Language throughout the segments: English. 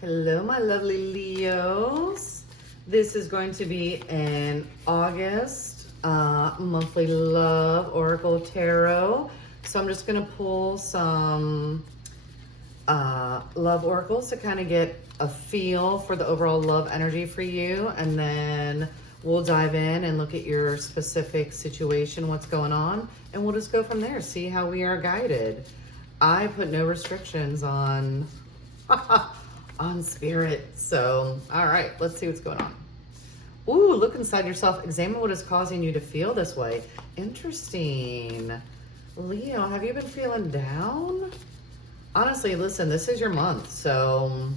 Hello, my lovely Leos. This is going to be an August monthly love oracle tarot. So I'm just going to pull some love oracles to kind of get a feel for the overall love energy for you. And then we'll dive in and look at your specific situation, what's going on. And we'll just go from there, see how we are guided. I put no restrictions on... on spirit. So, all right, let's see what's going on. Ooh, look inside yourself. Examine what is causing you to feel this way. Interesting. Leo, have you been feeling down? Honestly, listen, this is your month. So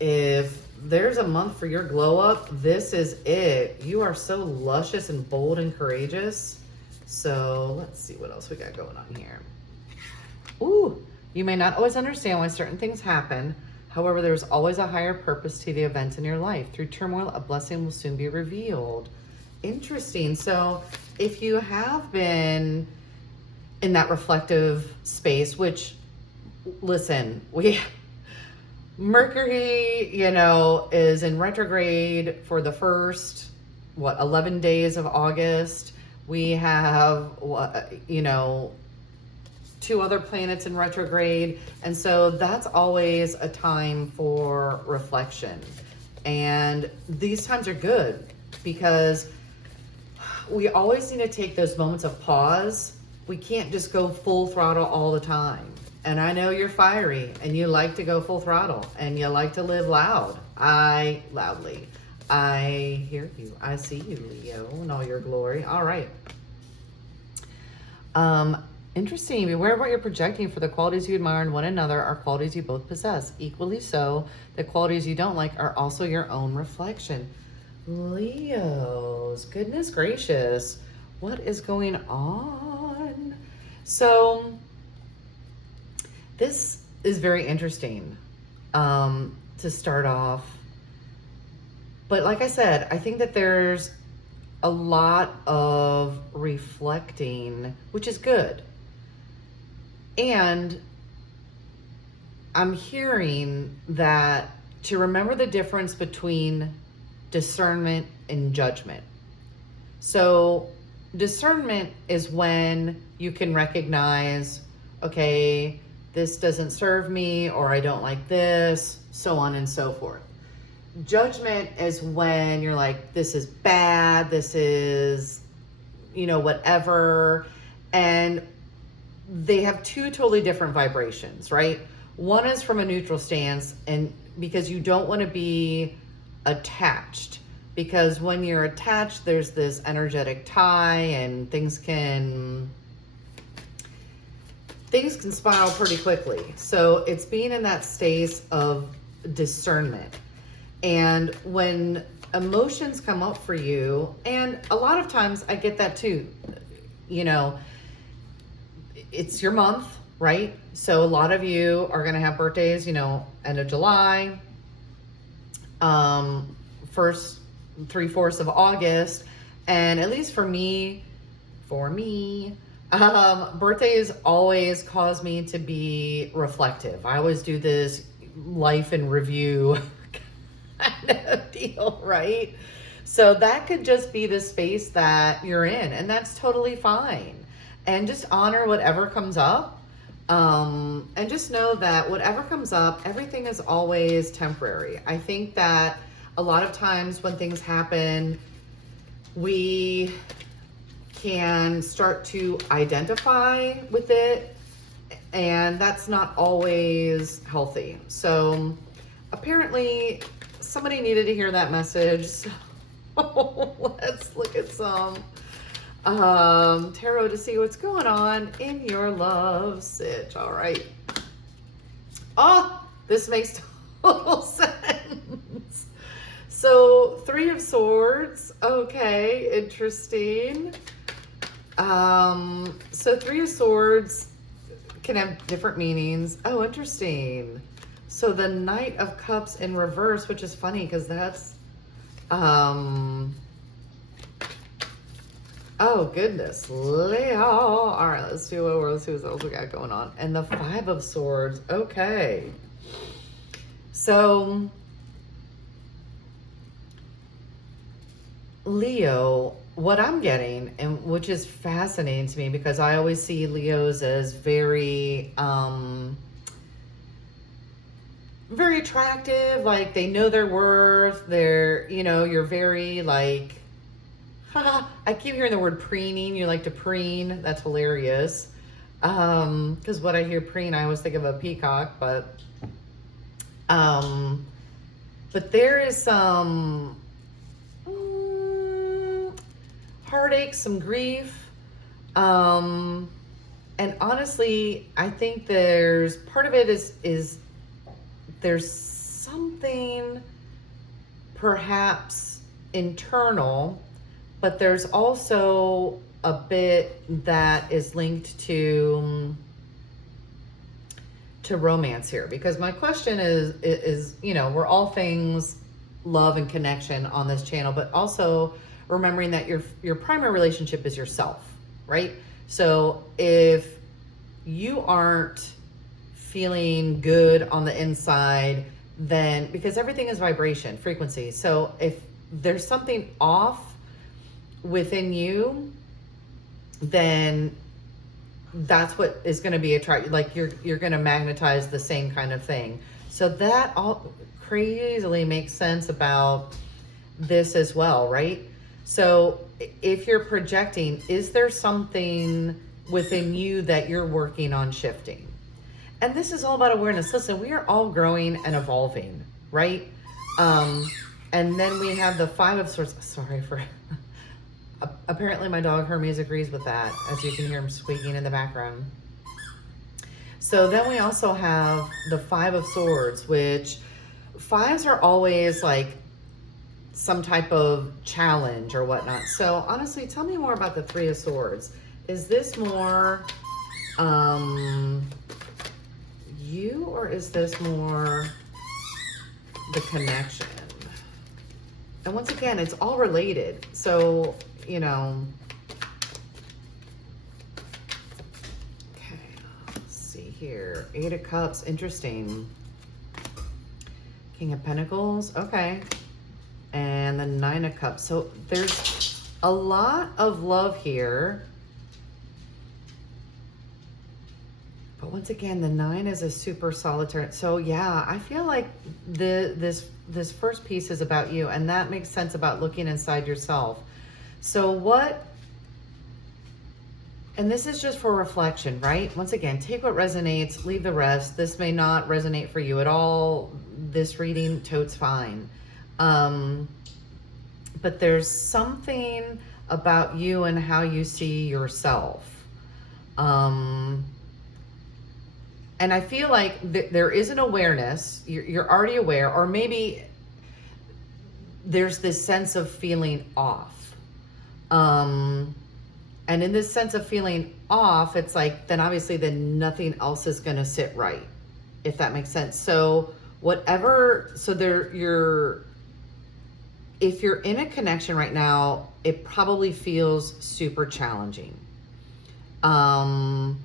if there's a month for your glow up, this is it. You are so luscious and bold and courageous. So let's see what else we got going on here. Ooh. You may not always understand why certain things happen. However, there's always a higher purpose to the events in your life. Through turmoil, a blessing will soon be revealed. Interesting. So if you have been in that reflective space, which, listen, Mercury, is in retrograde for the first, 11 days of August. We have, 2 other planets in retrograde. And so that's always a time for reflection. And these times are good because we always need to take those moments of pause. We can't just go full throttle all the time. And I know you're fiery and you like to go full throttle and you like to live loud. I hear you. I see you, Leo, in all your glory. All right. Interesting. Beware of what you're projecting, for the qualities you admire in one another are qualities you both possess. Equally so, the qualities you don't like are also your own reflection. Leos, goodness gracious, what is going on? So this is very interesting to start off. But like I said, I think that there's a lot of reflecting, which is good. And I'm hearing that to remember the difference between discernment and judgment. So discernment is when you can recognize, okay, this doesn't serve me, or I don't like this, so on and so forth. Judgment is when you're like, this is bad, this is, whatever. And they have 2 totally different vibrations, right? One is from a neutral stance, and because you don't want to be attached, because when you're attached, there's this energetic tie and things can spiral pretty quickly. So it's being in that space of discernment. And when emotions come up for you, and a lot of times I get that too, it's your month, right? So a lot of you are going to have birthdays, end of July, first 3/4 of August. And at least for me, birthdays always cause me to be reflective. I always do this life in review kind of deal, right? So that could just be the space that you're in, and that's totally fine. And just honor whatever comes up. And just know that whatever comes up, everything is always temporary. I think that a lot of times when things happen, we can start to identify with it, and that's not always healthy. So apparently somebody needed to hear that message. So let's look at some tarot to see what's going on in your love sitch. All right. Oh, this makes total sense. So 3 of Swords. Okay, interesting. So 3 of Swords can have different meanings. Oh, interesting. So the Knight of Cups in reverse, which is funny because that's oh goodness, Leo. All right, let's see what else we got going on. And the 5 of Swords. Okay. So Leo, what I'm getting, and which is fascinating to me because I always see Leos as very very attractive, like they know their worth, they're, you know, you're very like, haha, I keep hearing the word preening, you like to preen, that's hilarious. Because when I hear preen, I always think of a peacock, um, but there is some heartache, some grief, and honestly, I think there's part of it is there's something perhaps internal, but there's also a bit that is linked to romance here, because my question is, you know, we're all things love and connection on this channel, but also remembering that your primary relationship is yourself, right? So if you aren't feeling good on the inside, then, because everything is vibration, frequency. So if there's something off within you, then that's what is going to be attracted. Like you're going to magnetize the same kind of thing. So that all crazily makes sense about this as well, right? So if you're projecting, is there something within you that you're working on shifting? And this is all about awareness. Listen, we are all growing and evolving, right? And then we have the Five of Swords. Sorry for... Apparently my dog Hermes agrees with that, as you can hear him squeaking in the background. So then we also have the Five of Swords, which fives are always like some type of challenge or whatnot. So honestly, tell me more about the Three of Swords. Is this more you, or is this more the connection? And once again, it's all related. So, you know, okay, let's see here. Eight of Cups, interesting. King of Pentacles, okay. And the Nine of Cups. So there's a lot of love here. But once again, the Nine is a super solitary. So yeah, I feel like this first piece is about you, and that makes sense about looking inside yourself. So what, and this is just for reflection, right? Once again, take what resonates, leave the rest. This may not resonate for you at all. This reading, totes fine. But there's something about you and how you see yourself. And I feel like there is an awareness, you're already aware, or maybe there's this sense of feeling off. And in this sense of feeling off, it's like, then obviously then nothing else is going to sit right, if that makes sense. So whatever, so if you're in a connection right now, it probably feels super challenging. And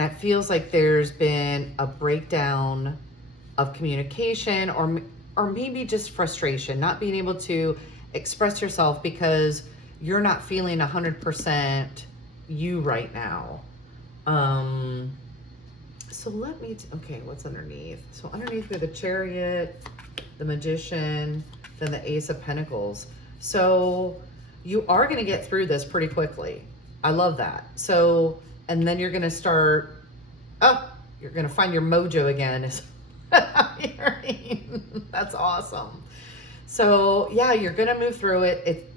it feels like there's been a breakdown of communication, or maybe just frustration, not being able to express yourself because you're not feeling 100% you right now. So let me, okay, what's underneath? So underneath we have the Chariot, the Magician, then the Ace of Pentacles. So you are going to get through this pretty quickly. I love that. So, and then you're going to start, you're going to find your mojo again. Is that's awesome. So yeah, you're going to move through it.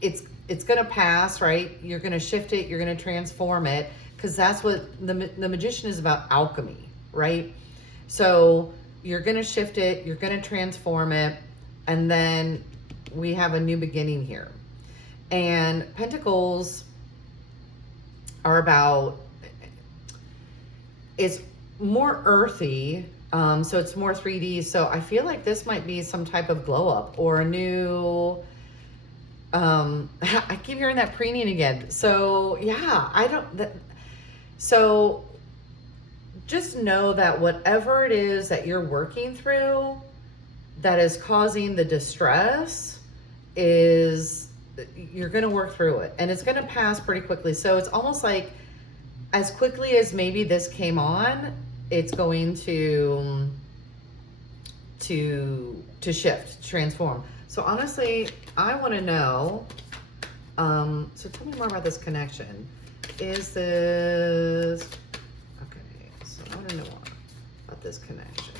It's going to pass, right? You're going to shift it. You're going to transform it, because that's what the Magician is about, alchemy, right? So you're going to shift it. You're going to transform it. And then we have a new beginning here. And Pentacles are about, it's more earthy, so it's more 3D. So I feel like this might be some type of glow up or a new, I keep hearing that preening again. So yeah, so just know that whatever it is that you're working through that is causing the distress is, you're going to work through it, and it's going to pass pretty quickly. So it's almost like as quickly as maybe this came on, it's going to shift, transform. So honestly, I want to know, so tell me more about this connection. Is this, okay, so I want to know more about this connection.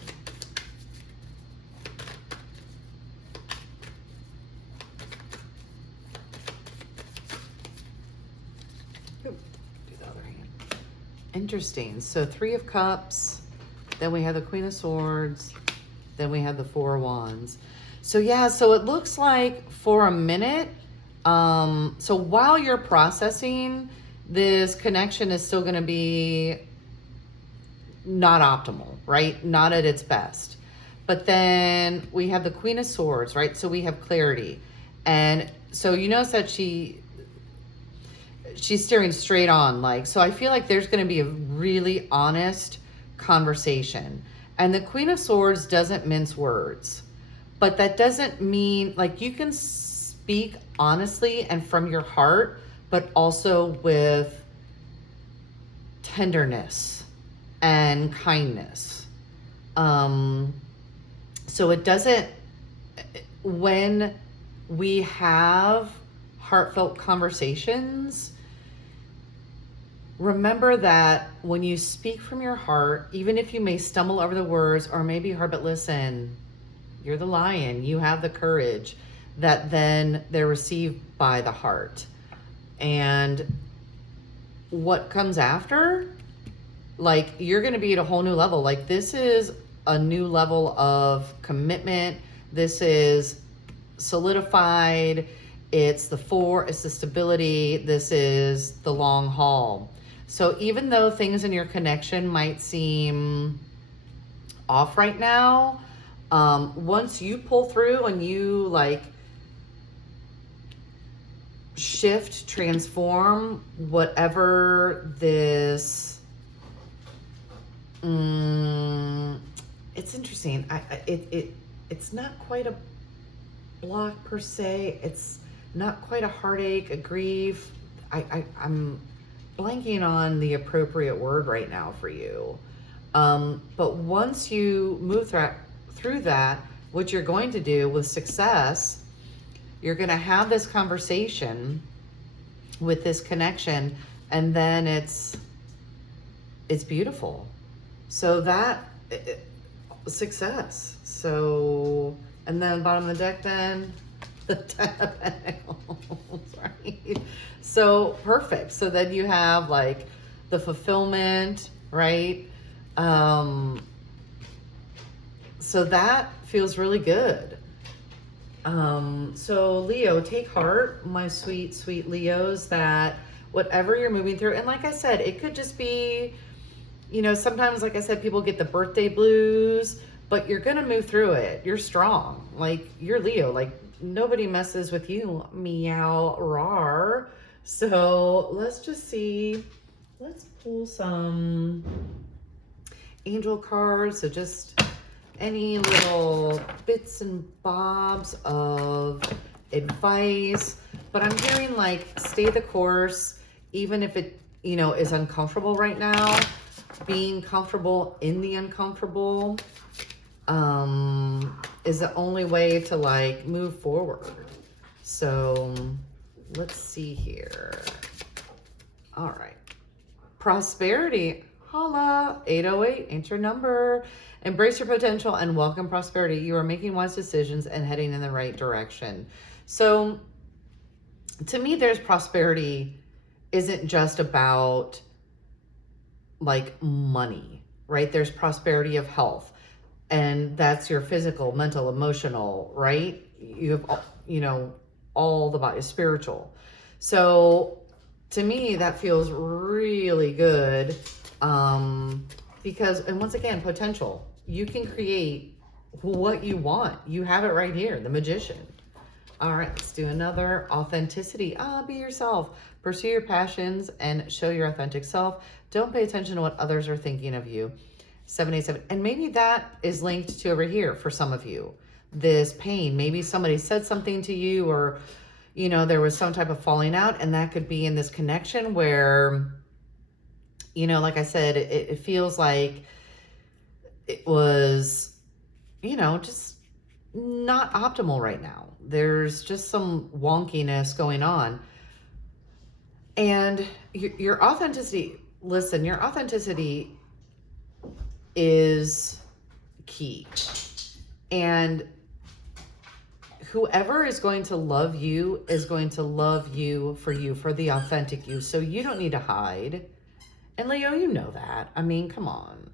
Ooh, do the other hand. Interesting. So 3 of Cups, then we have the Queen of Swords, then we have the 4 of Wands. So yeah, so it looks like for a minute, so while you're processing, this connection is still going to be not optimal, right? Not at its best. But then we have the Queen of Swords, right? So we have clarity. And so you notice that she's staring straight on, like, so I feel like there's going to be a really honest conversation. And the Queen of Swords doesn't mince words, but that doesn't mean, like, you can speak honestly and from your heart, but also with tenderness and kindness. So it doesn't, when we have heartfelt conversations, remember that when you speak from your heart, even if you may stumble over the words or may be hard, but listen, you're the lion, you have the courage, that then they're received by the heart. And what comes after, like, you're going to be at a whole new level. Like, this is a new level of commitment. This is solidified. It's the 4, it's the stability. This is the long haul. So even though things in your connection might seem off right now, once you pull through and you, like, shift, transform whatever this, it's interesting. It's not quite a block per se. It's not quite a heartache, a grief. I'm blanking on the appropriate word right now for you. But once you move through that, what you're going to do with success, you're going to have this conversation with this connection, and then it's beautiful. So that success. So, and then bottom of the deck, then the 10 of Pentacles, right? So perfect. So then you have, like, the fulfillment, right? So that feels really good. So Leo, take heart, my sweet, sweet Leos, that whatever you're moving through, and like I said, it could just be, you know, sometimes, like I said, people get the birthday blues, but you're going to move through it. You're strong. Like, you're Leo. Like, nobody messes with you. Meow, rawr. So let's just see. Let's pull some angel cards. So just any little bits and bobs of advice. But I'm hearing, like, stay the course, even if it, you know, is uncomfortable right now. Being comfortable in the uncomfortable is the only way to, like, move forward. So let's see here. All right. Prosperity. Holla. 808 ain't your number. Embrace your potential and welcome prosperity. You are making wise decisions and heading in the right direction. So to me, there's prosperity isn't just about, like, money, right? There's prosperity of health, and that's your physical, mental, emotional, right? You have, you know, all the body, spiritual. So to me, that feels really good, because, and once again, potential. You can create what you want. You have it right here, the Magician. All right, let's do another authenticity. Be yourself. Pursue your passions and show your authentic self. Don't pay attention to what others are thinking of you. 787. And maybe that is linked to over here for some of you. This pain. Maybe somebody said something to you, or, you know, there was some type of falling out, and that could be in this connection where, you know, like I said, it feels like it was, you know, just not optimal right now. There's just some wonkiness going on. And your authenticity, listen, your authenticity is key. And whoever is going to love you is going to love you, for the authentic you. So you don't need to hide. And Leo, you know that. I mean, come on.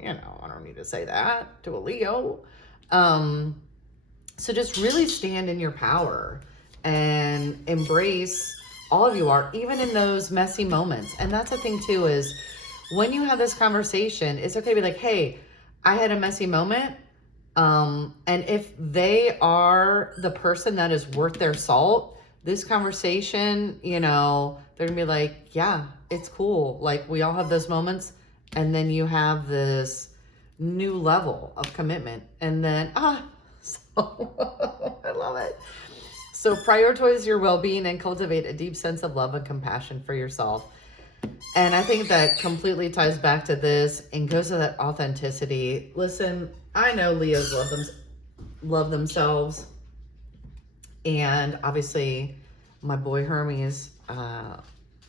You know, I don't need to say that to a Leo. So just really stand in your power and embrace all of you are, even in those messy moments. And that's the thing too, is when you have this conversation, it's okay to be like, hey, I had a messy moment. And if they are the person that is worth their salt, this conversation, you know, they're gonna be like, yeah, it's cool. Like, we all have those moments. And then you have this new level of commitment. And then, so I love it. So prioritize your well-being and cultivate a deep sense of love and compassion for yourself. And I think that completely ties back to this and goes to that authenticity. Listen, I know Leos love themselves. And obviously my boy Hermes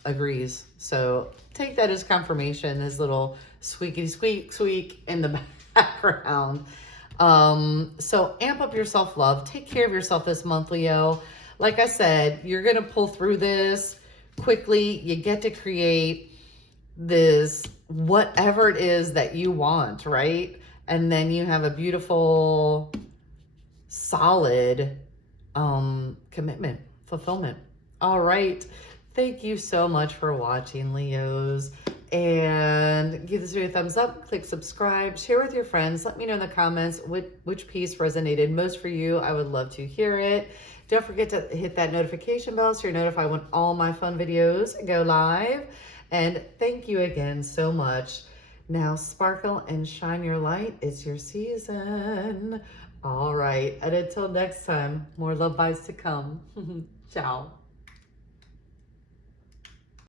agrees. So take that as confirmation, his little squeaky squeak in the background. So amp up your self-love. Take care of yourself this month, Leo. Like I said, you're going to pull through this quickly. You get to create this, whatever it is that you want, right? And then you have a beautiful, solid, commitment, fulfillment. All right. Thank you so much for watching, Leos. And give this video a thumbs up, click subscribe, share with your friends. Let me know in the comments which piece resonated most for you. I would love to hear it. Don't forget to hit that notification bell so you're notified when all my fun videos go live. And thank you again so much. Now sparkle and shine your light. It's your season. All right. And until next time, more love vibes to come. Ciao.